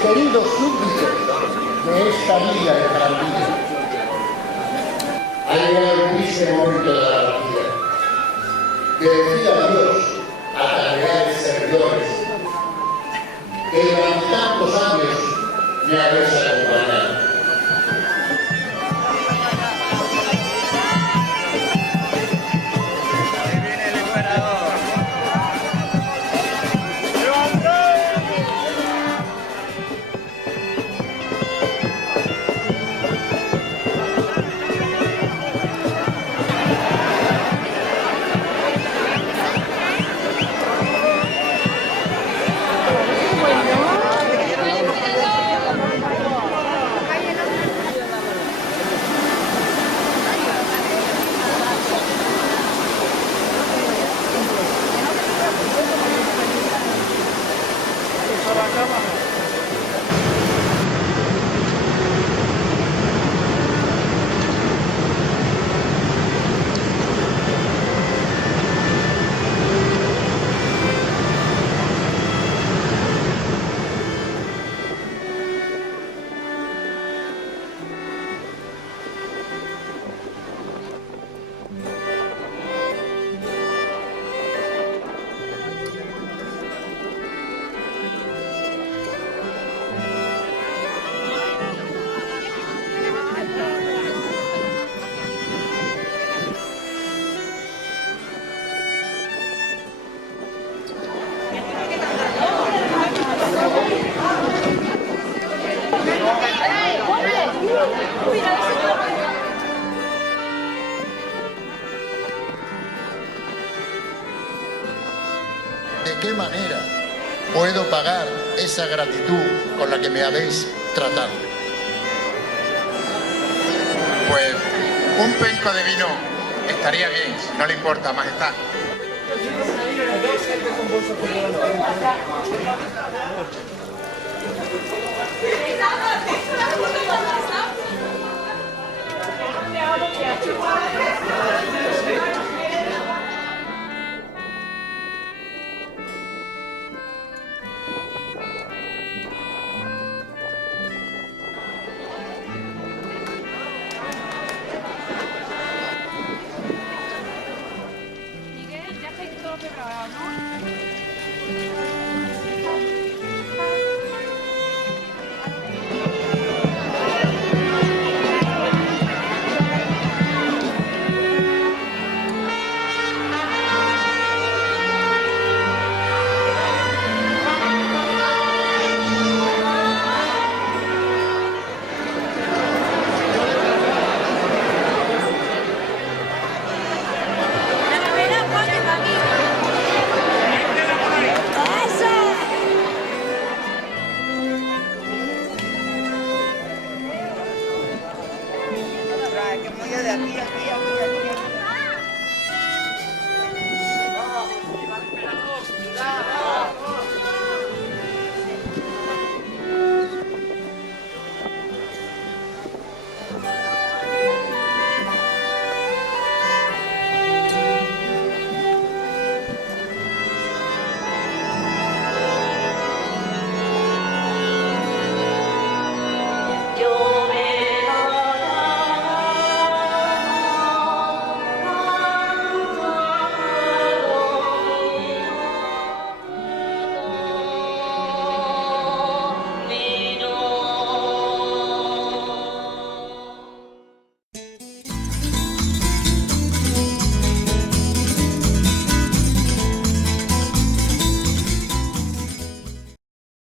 queridos súbditos de esta villa de Jarandilla. Ha llegado el triste momento de la partida. Bendecido a Dios, a tan leales servidores, que durante tantos años me habéis acompañado. ¿De qué manera puedo pagar esa gratitud con la que me habéis tratado? Pues un penco de vino estaría bien, si no le importa, majestad. Miguel, ya estáis todos preparados, ¿no? Que muy de aquí.